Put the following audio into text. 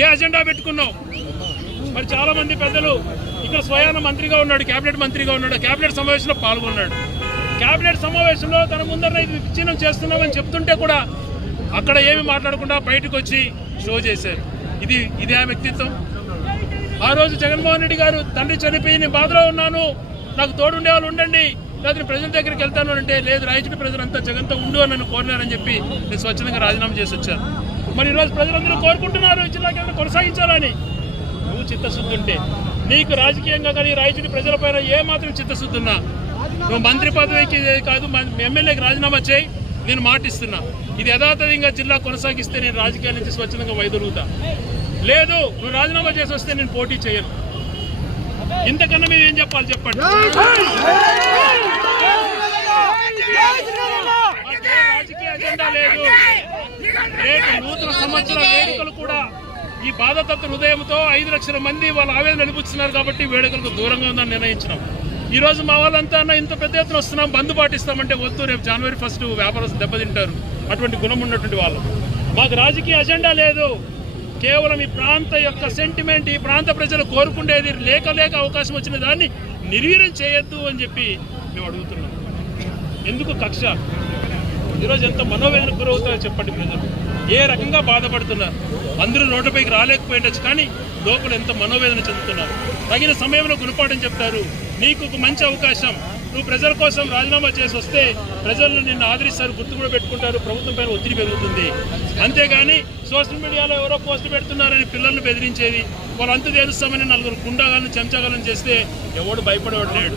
ఏ agenda పెట్టుకున్నావు? మరి చాలా మంది పెద్దలు ఇక్కడ స్వయాన మంత్రిగా ఉన్నాడు, కేబినెట్ మంత్రిగా ఉన్నాడు, కేబినెట్ సమావేశంలో పాల్గొన్నాడు. కేబినెట్ సమావేశంలో తన ముందర ఇది విచ్ఛిన్నం చేస్తున్నామని చెప్తుంటే కూడా అక్కడ ఏమి మాట్లాడకుండా బయటకు వచ్చి షో చేశారు. ఇది ఆ వ్యక్తిత్వం. ఆ రోజు జగన్మోహన్ రెడ్డి గారు తండ్రి చనిపోయి నేను బాధలో ఉన్నాను, నాకు తోడుండే వాళ్ళు ఉండండి, లేదా ప్రజల దగ్గరికి వెళ్తాను అంటే లేదు, రాయచూడి ప్రజలంతా జగన్తో ఉండు అని నన్ను కోరినారని చెప్పి నేను స్వచ్ఛందంగా రాజీనామా చేసి వచ్చాను. మరి ఈరోజు ప్రజలందరూ కోరుకుంటున్నారు జిల్లా కేంద్రం కొనసాగించాలని. నువ్వు చిత్తశుద్ధి ఉంటే నీకు రాజకీయంగా కానీ రాయచూడి ప్రజలపైన ఏమాత్రం చిత్తశుద్ధి ఉన్నా నువ్వు మంత్రి పదవికి కాదు ఎమ్మెల్యేకి రాజీనామా చేయి, నేను మాటిస్తున్నా. ఇది యథాతథంగా జిల్లా కొనసాగిస్తే నేను రాజకీయాల నుంచి స్వచ్ఛందంగా వైదొలుగుతా. లేదు నువ్వు రాజీనామా చేసి వస్తే నేను పోటీ చేయను. ఇంతకన్నా మీరు ఏం చెప్పాలి చెప్పండి. రాజకీయ అజెండా లేదు. రేపు నూతన సంవత్సర వేడుకలు కూడా ఈ బాధతత్వ హృదయంతో 5 లక్షల మంది వాళ్ళ ఆవేదన అనిపిస్తున్నారు కాబట్టి వేడుకలకు దూరంగా ఉందని నిర్ణయించినాం. ఈ రోజు మా వాళ్ళంతా ఇంత పెద్ద ఎత్తున వస్తున్నాం, బంద్ పాటిస్తామంటే వద్దు, రేపు జనవరి 1 వ్యాపారస్తులు దెబ్బతింటారు. అటువంటి గుణం ఉన్నటువంటి వాళ్ళు. మాకు రాజకీయ అజెండా లేదు. కేవలం ఈ ప్రాంత యొక్క సెంటిమెంట్, ఈ ప్రాంత ప్రజలు కోరుకుండేది లేక అవకాశం వచ్చిన దాన్ని నిర్వీర్యం చేయొద్దు అని చెప్పి మేము అడుగుతున్నాం. ఎందుకు కక్ష? ఈరోజు ఎంత మనోవేదనకు గురవుతారో చెప్పండి. ప్రజలు ఏ రకంగా బాధపడుతున్నారు? అందరూ రోడ్డుపైకి రాలేకపోయిండొచ్చు, కానీ లోపల ఎంత మనోవేదన చెందుతున్నారు. తగిన సమయంలో గుణపాఠం చెప్తారు. నీకు ఒక మంచి అవకాశం, నువ్వు ప్రజల కోసం రాజీనామా చేసి వస్తే ప్రజలు నిన్ను ఆదరిస్తారు, గుర్తు కూడా పెట్టుకుంటారు, ప్రభుత్వం పైన ఒత్తిడి పెరుగుతుంది. అంతేగాని సోషల్ మీడియాలో ఎవరో పోస్టు పెడుతున్నారని పిల్లల్ని బెదిరించేది, వాళ్ళంతా తెలుస్తామని 4 గుండాగాలను చెంచాగాలను చేస్తే ఎవడు భయపడేవాడు లేడు.